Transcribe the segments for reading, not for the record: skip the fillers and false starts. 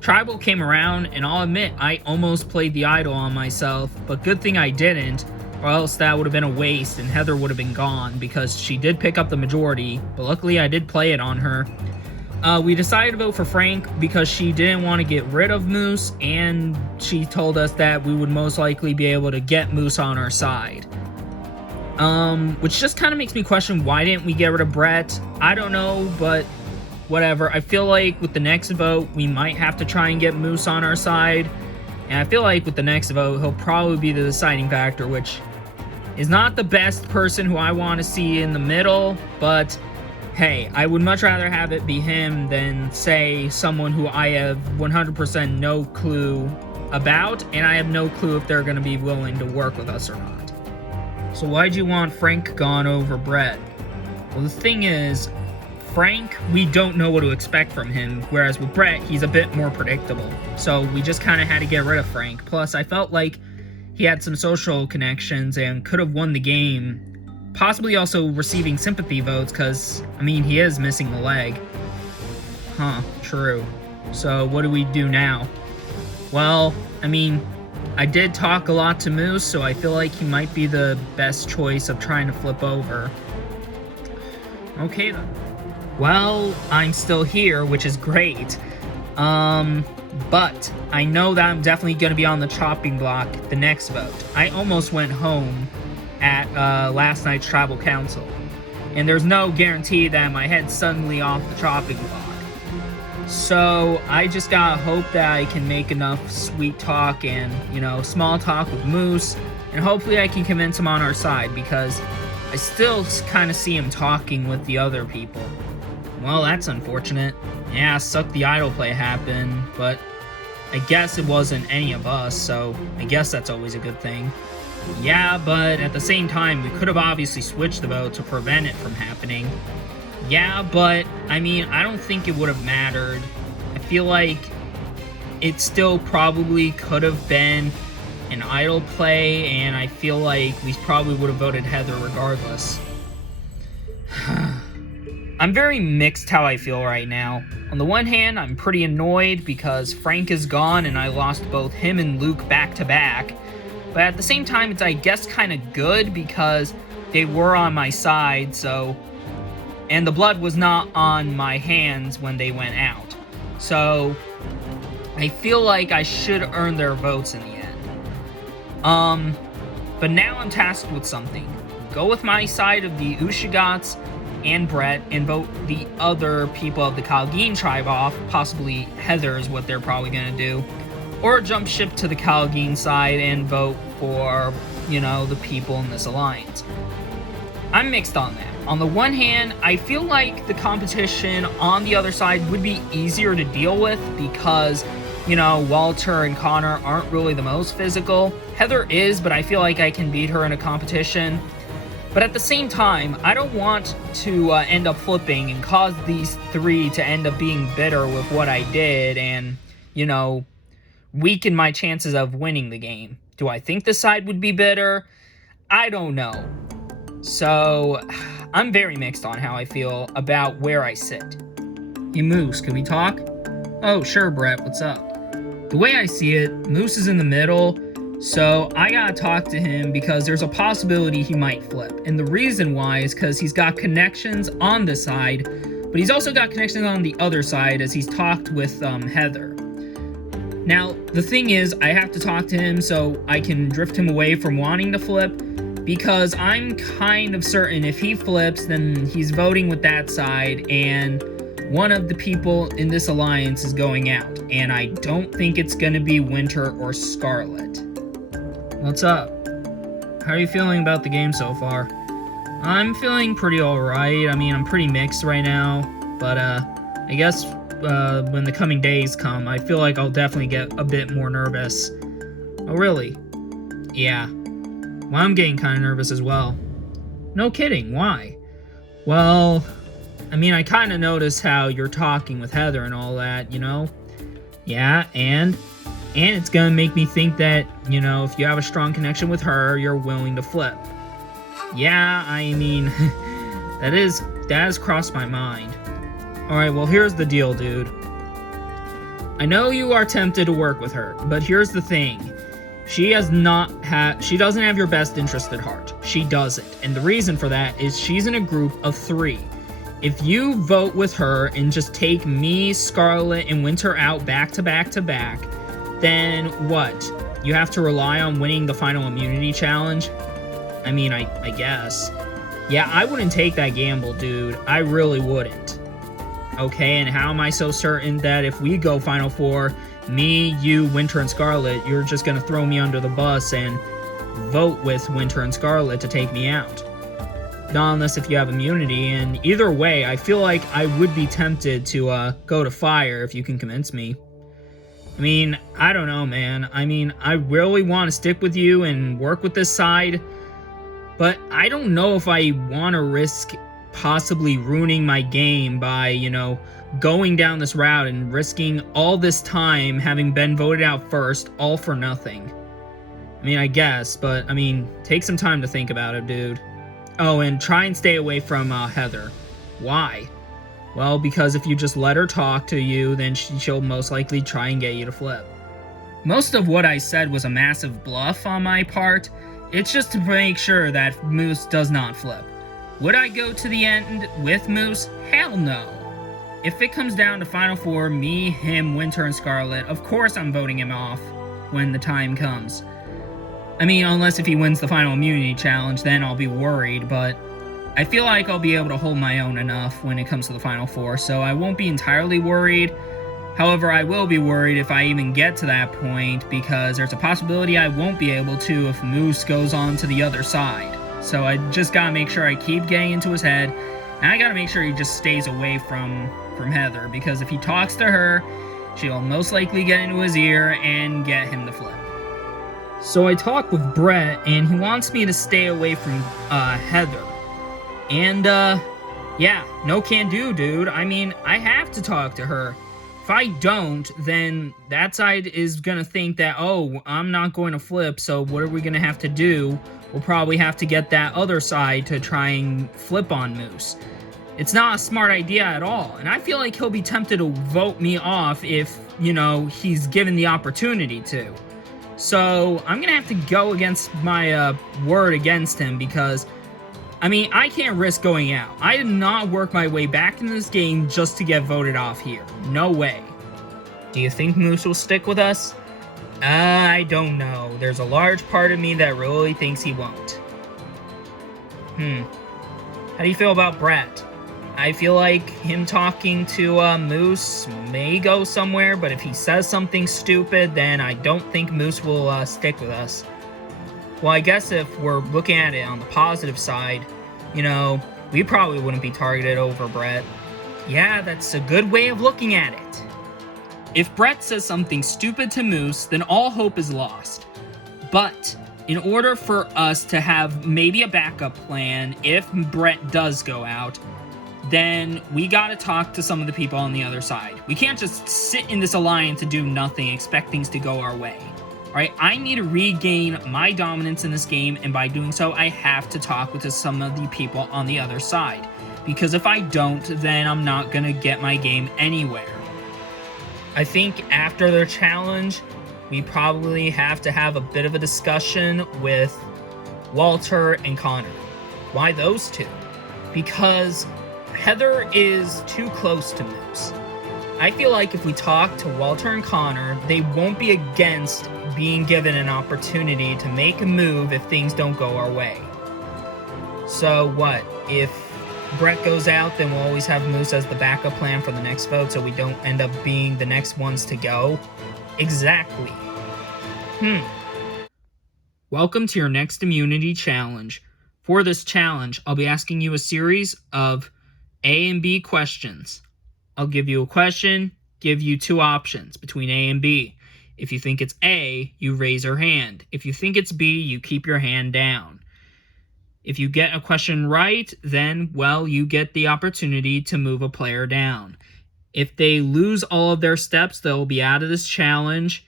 Tribal came around, and I'll admit I almost played the idol on myself, but good thing I didn't, or else that would have been a waste and Heather would have been gone because she did pick up the majority, but luckily I did play it on her. We decided to vote for Frank because she didn't want to get rid of Moose, and she told us that we would most likely be able to get Moose on our side. Which just kind of makes me question, why didn't we get rid of Brett? I don't know, but whatever. I feel like with the next vote, we might have to try and get Moose on our side. And I feel like with the next vote, he'll probably be the deciding factor, which is not the best person who I want to see in the middle, but hey, I would much rather have it be him than, say, someone who I have 100% no clue about, and I have no clue if they're going to be willing to work with us or not. So why'd you want Frank gone over Brett? Well, the thing is, Frank, we don't know what to expect from him, whereas with Brett, he's a bit more predictable. So we just kind of had to get rid of Frank. Plus, I felt like he had some social connections and could have won the game, possibly also receiving sympathy votes, because, I mean, he is missing the leg. Huh, true. So what do we do now? Well, I mean, I did talk a lot to Moose, so I feel like he might be the best choice of trying to flip over. Okay then. Well, I'm still here, which is great. But I know that I'm definitely going to be on the chopping block the next vote. I almost went home at last night's tribal council, and there's no guarantee that my head's suddenly off the chopping block. So I just gotta hope that I can make enough sweet talk and, small talk with Moose, and hopefully I can convince him on our side, because I still kind of see him talking with the other people. Well, that's unfortunate. Yeah, suck the idol play happened, but I guess it wasn't any of us, so I guess that's always a good thing. Yeah, but at the same time, we could have obviously switched the vote to prevent it from happening. Yeah, but, I mean, I don't think it would have mattered. I feel like it still probably could have been an idol play, and I feel like we probably would have voted Heather regardless. I'm very mixed how I feel right now. On the one hand, I'm pretty annoyed because Frank is gone and I lost both him and Luke back to back. But at the same time, it's, I guess, kind of good because they were on my side, so... And the blood was not on my hands when they went out. So, I feel like I should earn their votes in the end. But now I'm tasked with something. Go with my side of the Ushigats and Brett and vote the other people of the Kalgeen tribe off. Possibly Heather is what they're probably going to do. Or jump ship to the Kalgeen side and vote for, the people in this alliance. I'm mixed on that. On the one hand, I feel like the competition on the other side would be easier to deal with because, Walter and Connor aren't really the most physical. Heather is, but I feel like I can beat her in a competition. But at the same time, I don't want to end up flipping and cause these three to end up being bitter with what I did and, weaken my chances of winning the game. Do I think this side would be bitter? I don't know. So, I'm very mixed on how I feel about where I sit. Hey Moose, can we talk? Oh, sure, Brett, what's up? The way I see it, Moose is in the middle, so I gotta talk to him because there's a possibility he might flip. And the reason why is because he's got connections on this side, but he's also got connections on the other side as he's talked with Heather. Now, the thing is, I have to talk to him so I can drift him away from wanting to flip, because I'm kind of certain if he flips, then he's voting with that side, and one of the people in this alliance is going out, and I don't think it's going to be Winter or Scarlet. What's up? How are you feeling about the game so far? I'm feeling pretty alright. I mean, I'm pretty mixed right now, but I guess when the coming days come, I feel like I'll definitely get a bit more nervous. Oh, really? Yeah. Well, I'm getting kind of nervous as well. No kidding, why? Well, I mean, I kind of notice how you're talking with Heather and all that, Yeah, and it's gonna make me think that, if you have a strong connection with her, you're willing to flip. Yeah, I mean, that has crossed my mind. Alright, well, here's the deal, dude. I know you are tempted to work with her, but here's the thing. She doesn't have your best interest at heart. She doesn't. And the reason for that is she's in a group of 3. If you vote with her and just take me, Scarlet, and Winter out back to back to back, then what? You have to rely on winning the final immunity challenge? I mean, I guess. Yeah, I wouldn't take that gamble, dude. I really wouldn't. Okay, and how am I so certain that if we go Final Four, me, you, Winter, and Scarlet, you're just gonna throw me under the bus and vote with Winter and Scarlet to take me out? Not unless if you have immunity, and either way, I feel like I would be tempted to go to Fire if you can convince me. I mean, I don't know, man. I mean, I really want to stick with you and work with this side, but I don't know if I want to risk possibly ruining my game by, going down this route and risking all this time having been voted out first, all for nothing. I mean, I guess, but, take some time to think about it, dude. Oh, and try and stay away from Heather. Why? Well, because if you just let her talk to you, then she'll most likely try and get you to flip. Most of what I said was a massive bluff on my part. It's just to make sure that Moose does not flip. Would I go to the end with Moose? Hell no. If it comes down to Final Four, me, him, Winter, and Scarlet, of course I'm voting him off when the time comes. Unless if he wins the final immunity challenge, then I'll be worried, but I feel like I'll be able to hold my own enough when it comes to the Final Four, so I won't be entirely worried. However, I will be worried if I even get to that point, because there's a possibility I won't be able to if Moose goes on to the other side. So I just gotta make sure I keep getting into his head, and I gotta make sure he just stays away from Heather, because if he talks to her, she'll most likely get into his ear and get him to flip. So I talked with Brett, and he wants me to stay away from Heather. And, yeah, no can do, dude. I have to talk to her. If I don't, then that side is gonna think that, oh, I'm not going to flip, so what are we gonna have to do? We'll probably have to get that other side to try and flip on Moose. It's not a smart idea at all, and I feel like he'll be tempted to vote me off if, he's given the opportunity to. So, I'm gonna have to go against my word against him because, I can't risk going out. I did not work my way back into this game just to get voted off here. No way. Do you think Moose will stick with us? I don't know. There's a large part of me that really thinks he won't. How do you feel about Brett? I feel like him talking to Moose may go somewhere, but if he says something stupid, then I don't think Moose will stick with us. Well, I guess if we're looking at it on the positive side, we probably wouldn't be targeted over Brett. Yeah, that's a good way of looking at it. If Brett says something stupid to Moose, then all hope is lost. But in order for us to have maybe a backup plan if Brett does go out, then we gotta talk to some of the people on the other side. We can't just sit in this alliance and do nothing, expect things to go our way. Alright, I need to regain my dominance in this game, and by doing so, I have to talk with some of the people on the other side. Because if I don't, then I'm not gonna get my game anywhere. I think after their challenge, we probably have to have a bit of a discussion with Walter and Connor. Why those two? Because Heather is too close to Moose. I feel like if we talk to Walter and Connor, they won't be against being given an opportunity to make a move if things don't go our way. So what? If Brett goes out, then we'll always have Moose as the backup plan for the next vote so we don't end up being the next ones to go? Exactly. Welcome to your next immunity challenge. For this challenge, I'll be asking you a series of A and B questions. I'll give you a question, give you two options between A and B. If you think it's A, you raise your hand. If you think it's B, you keep your hand down. If you get a question right, then, well, you get the opportunity to move a player down. If they lose all of their steps, they'll be out of this challenge,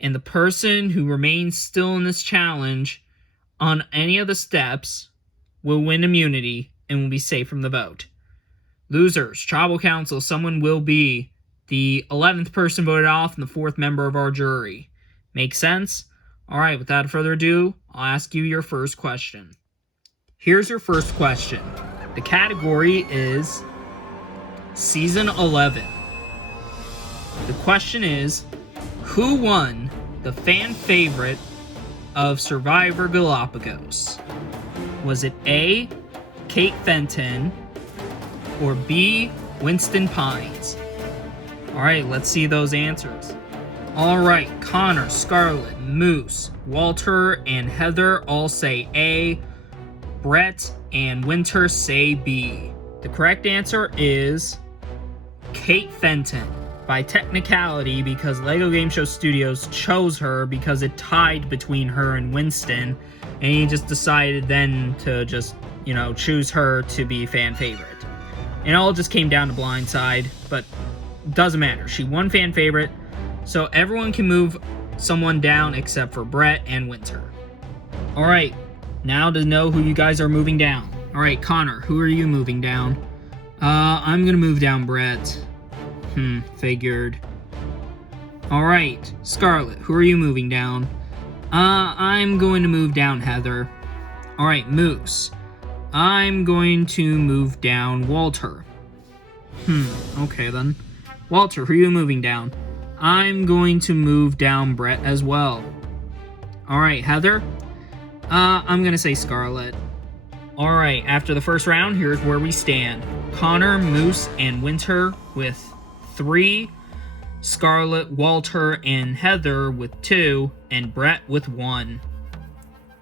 and the person who remains still in this challenge on any of the steps will win immunity and will be safe from the vote. Losers, tribal council, someone will be the 11th person voted off and the 4th member of our jury. Make sense? Alright, without further ado, I'll ask you your first question. Here's your first question. The category is Season 11. The question is, who won the fan favorite of Survivor Galapagos? Was it A, Kate Fenton, or B, Winston Pines? Alright, let's see those answers. Alright, Connor, Scarlett, Moose, Walter, and Heather all say A. Brett and Winter say B. The correct answer is Kate Fenton. By technicality, because LEGO Game Show Studios chose her because it tied between her and Winston, and he just decided then to just, choose her to be fan favorite. And it all just came down to blindside, but doesn't matter. She won fan favorite, so everyone can move someone down except for Brett and Winter. Alright, now to know who you guys are moving down. Alright, Connor, who are you moving down? I'm gonna move down Brett. Figured. Alright, Scarlett, who are you moving down? I'm going to move down Heather. Alright, Moose. I'm going to move down Walter. Okay then. Walter, who are you moving down? I'm going to move down Brett as well. Alright, Heather. I'm gonna say Scarlett. Alright, after the first round, here's where we stand. Connor, Moose, and Winter with 3, Scarlett, Walter, and Heather with 2, and Brett with 1.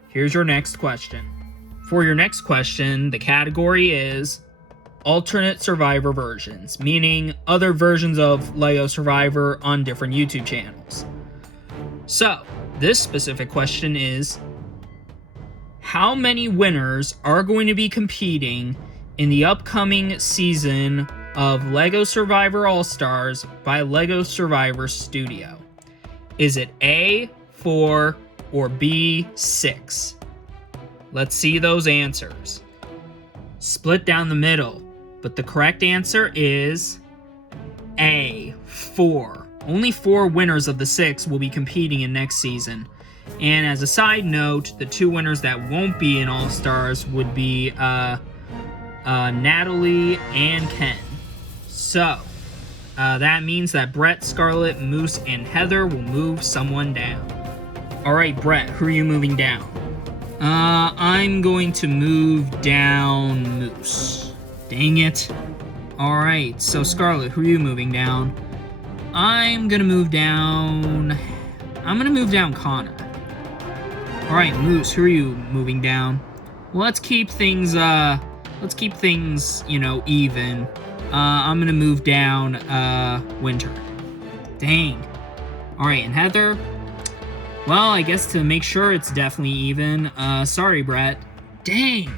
Here's your next question. For your next question, the category is alternate Survivor versions, meaning other versions of LEGO Survivor on different YouTube channels. So, this specific question is, how many winners are going to be competing in the upcoming season of LEGO Survivor All-Stars by LEGO Survivor Studio? Is it A, 4, or B, 6? Let's see those answers. Split down the middle, but the correct answer is A, 4. Only 4 winners of the 6 will be competing in next season. And as a side note, the 2 winners that won't be in All-Stars would be Natalie and Ken. So, that means that Brett, Scarlett, Moose, and Heather will move someone down. Alright, Brett, who are you moving down? I'm going to move down Moose. Dang it. Alright, so Scarlett, who are you moving down? I'm gonna move down Connor. Alright, Moose, who are you moving down? Well, let's keep things, even. I'm gonna move down, Winter. Dang. Alright, and Heather? Well, I guess to make sure it's definitely even, sorry, Brett. Dang!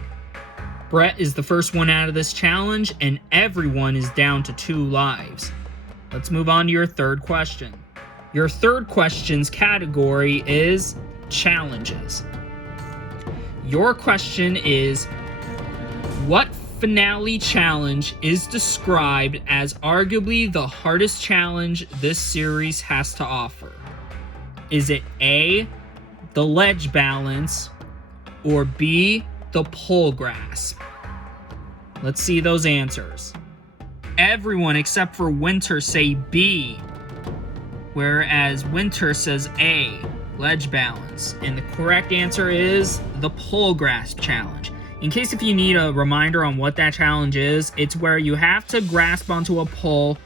Brett is the first one out of this challenge, and everyone is down to 2 lives. Let's move on to your third question. Your third question's category is challenges. Your question is, what finale challenge is described as arguably the hardest challenge this series has to offer? Is it A, the ledge balance, or B, the pole grasp? Let's see those answers. Everyone except for Winter say B, whereas Winter says A, ledge balance. And the correct answer is the pole grasp challenge. In case if you need a reminder on what that challenge is, it's where you have to grasp onto a pole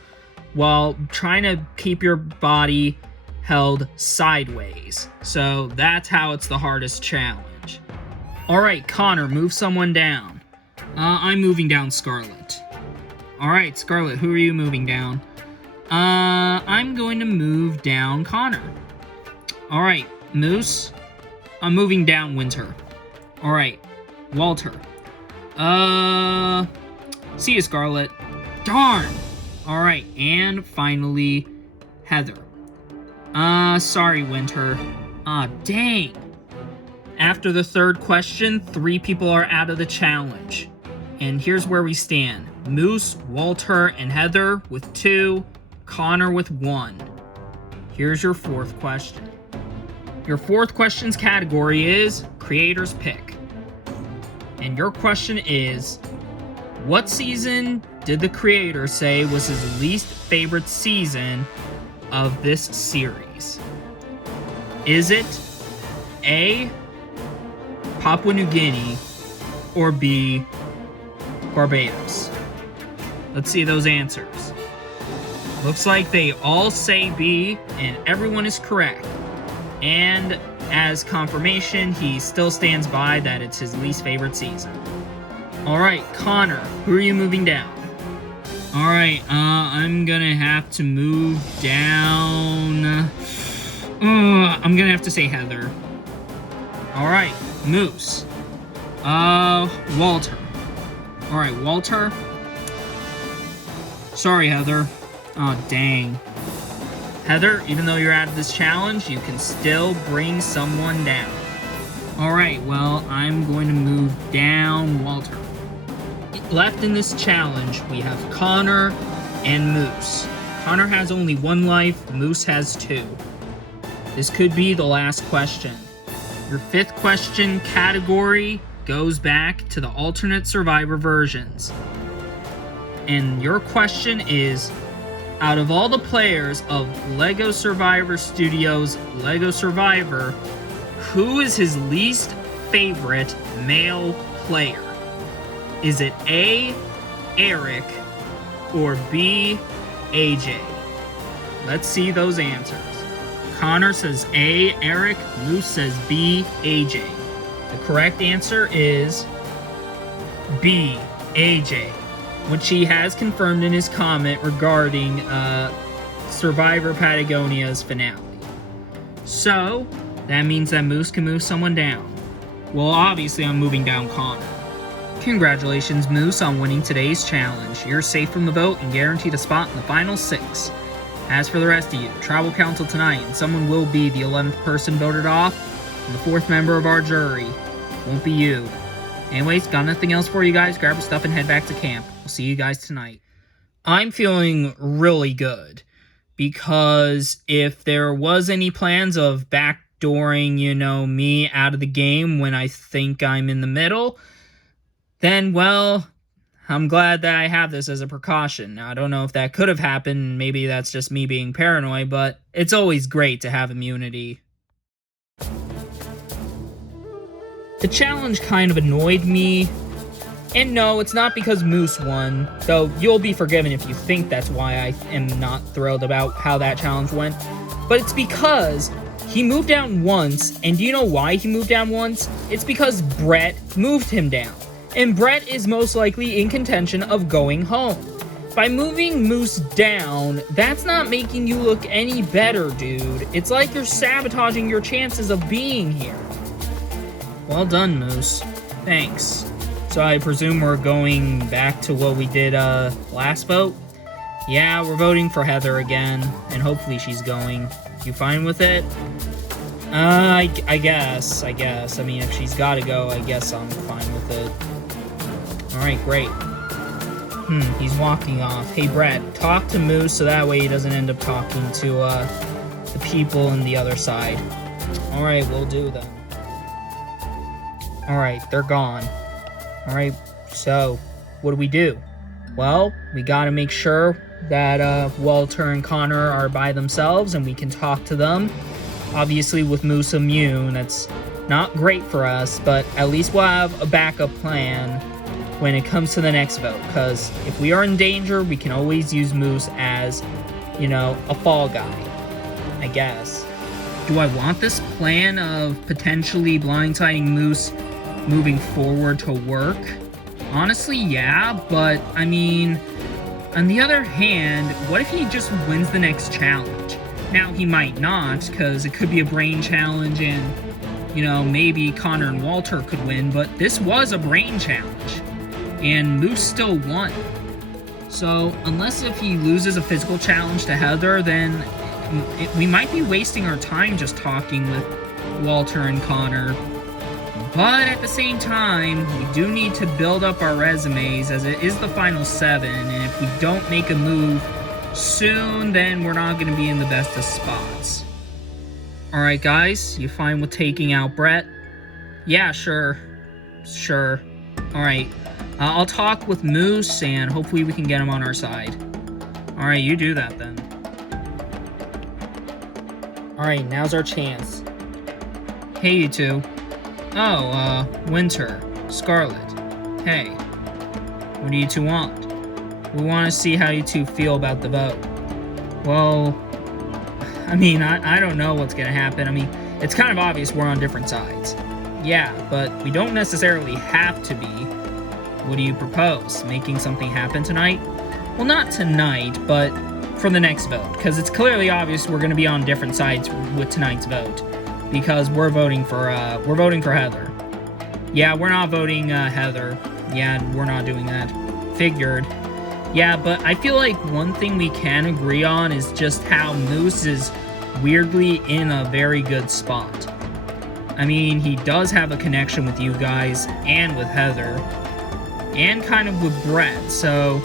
while trying to keep your body held sideways. So that's how it's the hardest challenge. Alright, Connor, move someone down. I'm moving down Scarlett. Alright, Scarlett, who are you moving down? I'm going to move down Connor. Alright, Moose, I'm moving down Winter. Alright, Walter. See you, Scarlett. Darn! Alright, and finally, Heather. Sorry, Winter. Dang. After the third question, 3 people are out of the challenge. And here's where we stand. Moose, Walter, and Heather with 2, Connor with 1. Here's your 4th question. Your 4th question's category is Creator's Pick. And your question is, what season did the creator say was his least favorite season of this series? Is it A, Papua New Guinea, or B, Barbados? Let's see those answers. Looks like they all say B, and everyone is correct. And as confirmation, he still stands by that it's his least favorite season. Alright, Connor, who are you moving down? Alright, I'm gonna have to move down... I'm gonna have to say Heather. Alright, Moose. Walter. Alright, Walter. Sorry, Heather. Oh, dang. Heather, even though you're out of this challenge, you can still bring someone down. Alright, well, I'm going to move down Walter. Left in this challenge, we have Connor and Moose. Connor has only 1 life, Moose has 2. This could be the last question. Your 5th question category goes back to the alternate survivor versions. And your question is, out of all the players of LEGO Survivor Studios' LEGO Survivor, who is his least favorite male player? Is it A, Eric, or B, AJ? Let's see those answers. Connor says A, Eric. Moose says B, AJ. The correct answer is B, AJ, which he has confirmed in his comment regarding Survivor Patagonia's finale. So, that means that Moose can move someone down. Well, obviously I'm moving down Connor. Congratulations, Moose, on winning today's challenge. You're safe from the vote and guaranteed a spot in the final 6. As for the rest of you, tribal council tonight, and someone will be the 11th person voted off, and the 4th member of our jury. Won't be you. Anyways, got nothing else for you guys. Grab your stuff and head back to camp. We'll see you guys tonight. I'm feeling really good, because if there was any plans of backdooring, me out of the game when I think I'm in the middle, then, well, I'm glad that I have this as a precaution. Now, I don't know if that could have happened. Maybe that's just me being paranoid, but it's always great to have immunity. The challenge kind of annoyed me. And no, it's not because Moose won, though you'll be forgiven if you think that's why I am not thrilled about how that challenge went. But it's because he moved down once, and do you know why he moved down once? It's because Brett moved him down. And Brett is most likely in contention of going home. By moving Moose down, that's not making you look any better, dude. It's like you're sabotaging your chances of being here. Well done, Moose. Thanks. So I presume we're going back to what we did last vote? Yeah, we're voting for Heather again, and hopefully she's going. You fine with it? I guess. I mean, if she's gotta go, I guess I'm fine with it. Alright, great. He's walking off. Hey, Brett, talk to Moose so that way he doesn't end up talking to the people on the other side. Alright, we'll do then. Alright, they're gone. Alright, so, what do we do? Well, we gotta make sure that Walter and Connor are by themselves and we can talk to them. Obviously, with Moose immune, that's not great for us, but at least we'll have a backup plan when it comes to the next vote, because if we are in danger, we can always use Moose as, a fall guy, I guess. Do I want this plan of potentially blindsiding Moose moving forward to work? Honestly, yeah, but, I mean, on the other hand, what if he just wins the next challenge? Now, he might not, because it could be a brain challenge and, maybe Connor and Walter could win, but this was a brain challenge. And Moose still won. So, unless if he loses a physical challenge to Heather, then we might be wasting our time just talking with Walter and Connor. But at the same time, we do need to build up our resumes as it is the final 7, and if we don't make a move soon, then we're not going to be in the best of spots. Alright guys, you fine with taking out Brett? Yeah, sure. Sure. Alright, I'll talk with Moose, and hopefully we can get him on our side. Alright, you do that then. Alright, now's our chance. Hey, you two. Oh, Winter, Scarlet. Hey, what do you two want? We want to see how you two feel about the vote. Well, I mean, I don't know what's gonna happen. I mean, it's kind of obvious we're on different sides. Yeah, but we don't necessarily have to be. What do you propose? Making something happen tonight? Well, not tonight, but for the next vote, because it's clearly obvious we're gonna be on different sides with tonight's vote. Because we're voting for Heather. Yeah, we're not voting Heather. Yeah, we're not doing that. Figured. Yeah, but I feel like one thing we can agree on is just how Moose is weirdly in a very good spot. I mean, he does have a connection with you guys and with Heather. And kind of with Brett, so...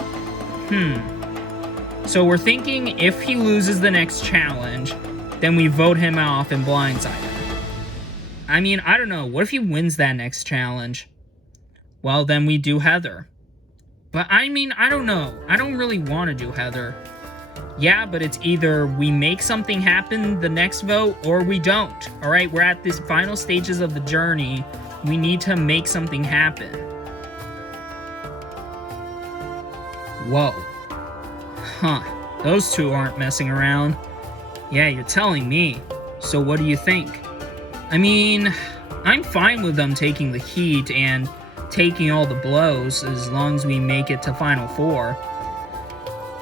So we're thinking if he loses the next challenge, then we vote him off and blindside him. I mean, I don't know. What if he wins that next challenge? Well, then we do Heather. But I mean, I don't know. I don't really want to do Heather. Yeah, but it's either we make something happen the next vote or we don't. Alright, we're at this final stages of the journey. We need to make something happen. Whoa. Huh. Those two aren't messing around. Yeah, you're telling me. So what do you think? I mean, I'm fine with them taking the heat and taking all the blows as long as we make it to Final 4.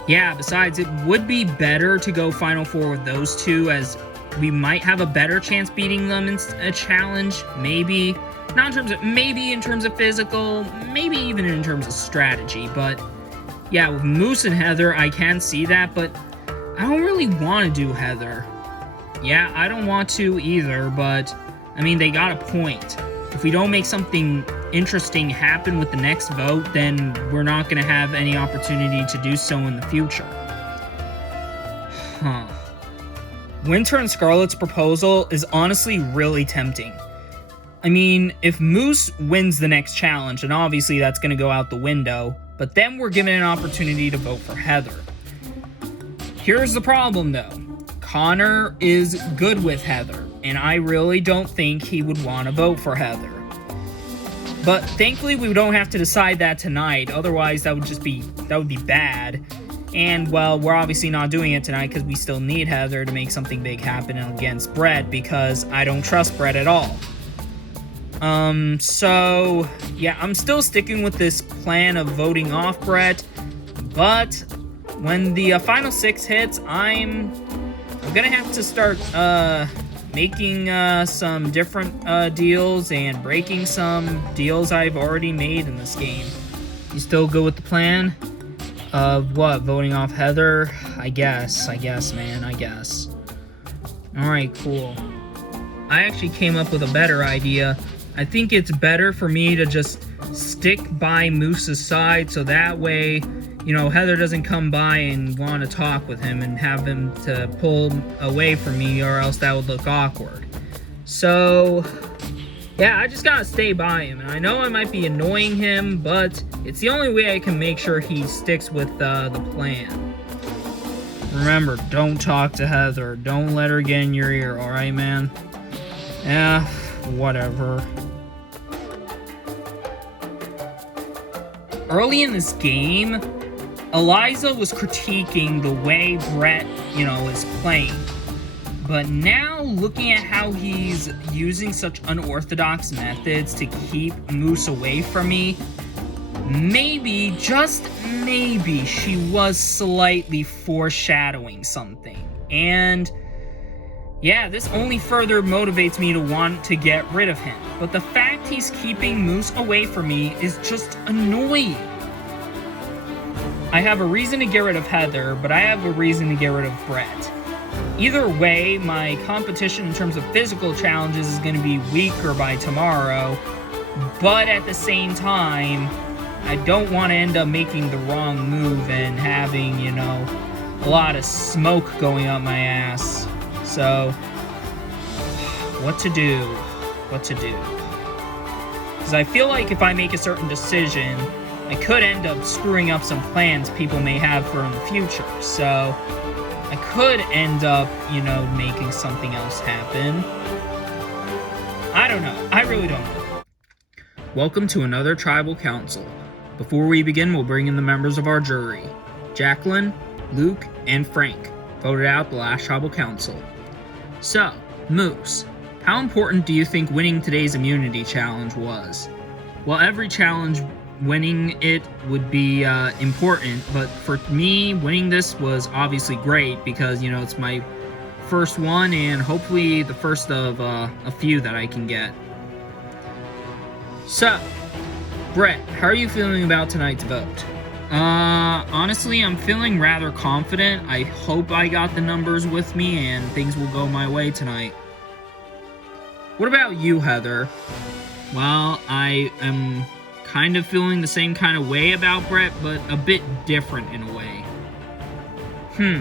Yeah, besides, it would be better to go Final 4 with those two as we might have a better chance beating them in a challenge. Maybe. Not in terms of, maybe in terms of physical, maybe even in terms of strategy, but yeah, with Moose and Heather, I can see that, but I don't really want to do Heather. Yeah, I don't want to either, but, I mean, they got a point. If we don't make something interesting happen with the next vote, then we're not going to have any opportunity to do so in the future. Huh. Winter and Scarlet's proposal is honestly really tempting. I mean, if Moose wins the next challenge, then obviously that's going to go out the window, but then we're given an opportunity to vote for Heather. Here's the problem, though. Connor is good with Heather, and I really don't think he would want to vote for Heather. But thankfully we don't have to decide that tonight, otherwise that would be bad. And well, we're obviously not doing it tonight because we still need Heather to make something big happen against Brett, because I don't trust Brett at all. So yeah, I'm still sticking with this plan of voting off Brett, but when the final 6 hits, I'm gonna have to start making some different deals and breaking some deals I've already made in this game. You still good with the plan of what, voting off Heather? I guess, man, I guess. Alright, cool. I actually came up with a better idea. I think it's better for me to just stick by Moose's side, so that way, you know, Heather doesn't come by and want to talk with him and have him to pull away from me, or else that would look awkward. So, yeah, I just gotta stay by him. And I know I might be annoying him, but it's the only way I can make sure he sticks with the plan. Remember, don't talk to Heather. Don't let her get in your ear, alright, man? Yeah, whatever. Early in this game, Eliza was critiquing the way Brett, is playing. But now, looking at how he's using such unorthodox methods to keep Moose away from me, maybe, just maybe, she was slightly foreshadowing something. And yeah, this only further motivates me to want to get rid of him. But the fact he's keeping Moose away from me is just annoying. I have a reason to get rid of Heather, but I have a reason to get rid of Brett. Either way, my competition in terms of physical challenges is going to be weaker by tomorrow, But at the same time, I don't want to end up making the wrong move and having, a lot of smoke going up my ass. So, what to do? Because I feel like if I make a certain decision, I could end up screwing up some plans people may have for in the future. So, I could end up, making something else happen. I don't know. I really don't know. Welcome to another tribal council. Before we begin, we'll bring in the members of our jury. Jacqueline, Luke, and Frank voted out the last tribal council. So, Moose, how important do you think winning today's immunity challenge was? Well, every challenge, winning it would be important, but for me, winning this was obviously great because, it's my first one and hopefully the first of a few that I can get. So, Brett, how are you feeling about tonight's vote? Honestly, I'm feeling rather confident. I hope I got the numbers with me and things will go my way tonight. What about you, Heather? Well, I am kind of feeling the same kind of way about Brett, but a bit different in a way.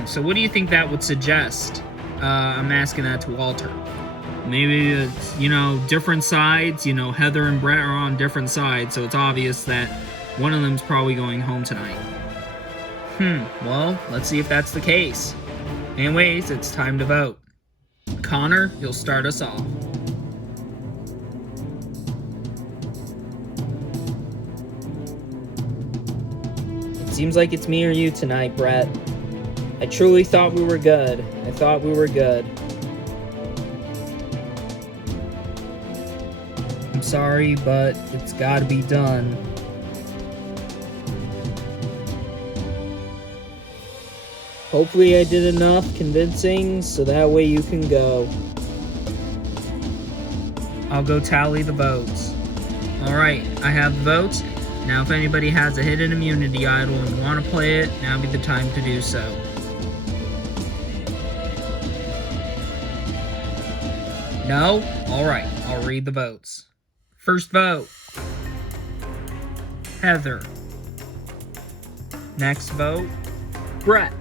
So what do you think that would suggest? I'm asking that to Walter. Maybe it's, different sides. Heather and Brett are on different sides, so it's obvious that one of them's probably going home tonight. Well, let's see if that's the case. Anyways, it's time to vote. Connor, you'll start us off. It seems like it's me or you tonight, Brett. I truly thought we were good. I'm sorry, but it's gotta be done. Hopefully I did enough convincing so that way you can go. I'll go tally the votes. Alright, I have the votes. Now if anybody has a hidden immunity idol and want to play it, now be the time to do so. No? Alright, I'll read the votes. First vote, Heather. Next vote, Brett.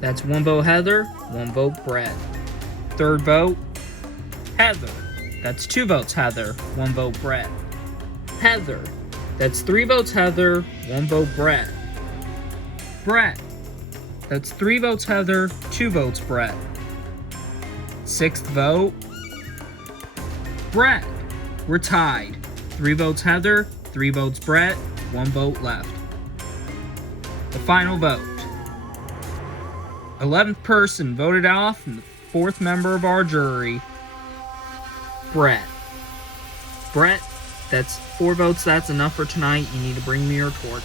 That's one vote Heather, one vote Brett. Third vote, Heather. That's two votes Heather, one vote Brett. Heather. That's three votes Heather, one vote Brett. Brett. That's three votes Heather, two votes Brett. Sixth vote, Brett. We're tied. 3 votes Heather, 3 votes Brett, 1 vote left. The final vote. 11th person voted off and the 4th member of our jury, Brett. Brett, that's 4 votes. That's enough for tonight. You need to bring me your torch.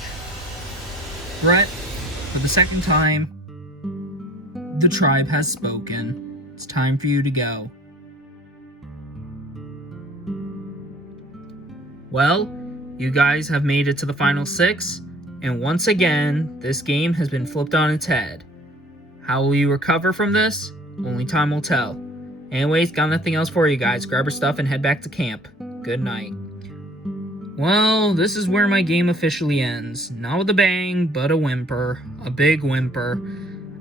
Brett, for the second time, the tribe has spoken. It's time for you to go. Well, you guys have made it to the final 6, and once again, this game has been flipped on its head. How will you recover from this? Only time will tell. Anyways, got nothing else for you guys. Grab your stuff and head back to camp. Good night. Well, this is where my game officially ends. Not with a bang, but a whimper. A big whimper.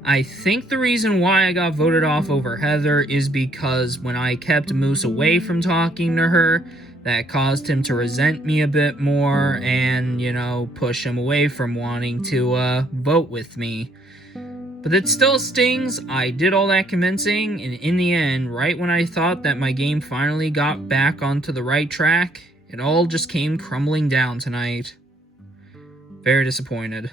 I think the reason why I got voted off over Heather is because when I kept Moose away from talking to her, that caused him to resent me a bit more and, push him away from wanting to vote with me. But it still stings. I did all that convincing, and in the end, right when I thought that my game finally got back onto the right track, it all just came crumbling down tonight. Very disappointed.